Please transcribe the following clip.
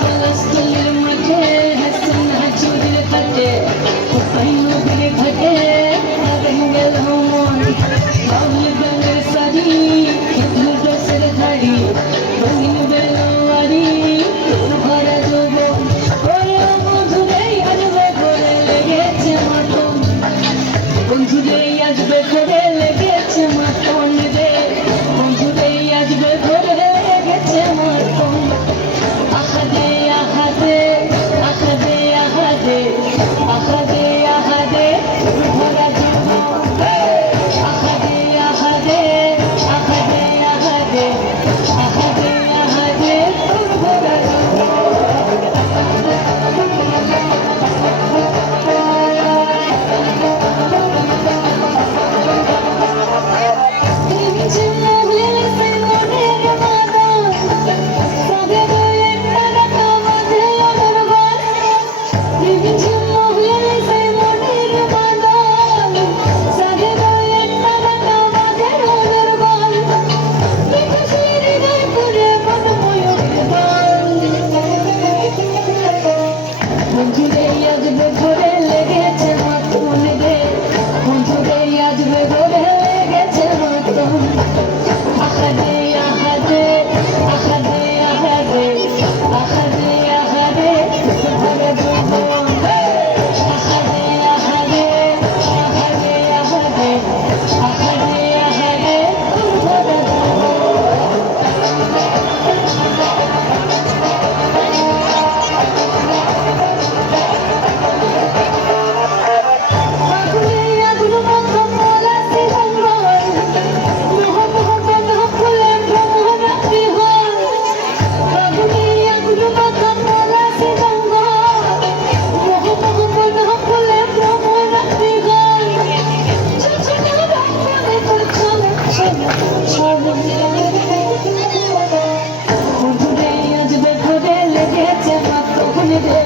পলাশতলির মাঠে সোনা চুরির খাটে কোথায় নদীর ঘাটে হারিয়ে গেল মন বাউল গানের শাড়ি খেতুর ড্রেসের ধাড়ি রঙিন বেলোয়ারি তোর ভরা যৌবন ওরে বন্ধুরে আসবে করে লেগেছে মাতন বন্ধুরে আসবে করে লেগেছে মাতন রে বন্ধুরে আসবে করে লেগেছে মাতন আহাদে আহাদে আহাদে আহাদে আহাদে আহাদে ভরা জীবন আহাদে আহাদে আহাদে আহাদে আহাদে আহাদে ভরা বন্ধুরে আসবে ঘরে লেগেছে মাতন রে বন্ধুরে আসবে ঘরে লেগেছে মাতন আহাদে আহাদে আহাদে আহাদে আহাদে আহাদে ভরা জীবন আহাদে আহাদে আহাদে আহাদে আহাদে আহাদে ভরা বন্ধুরে আসবে ঘরে লেগেছে মাতন রে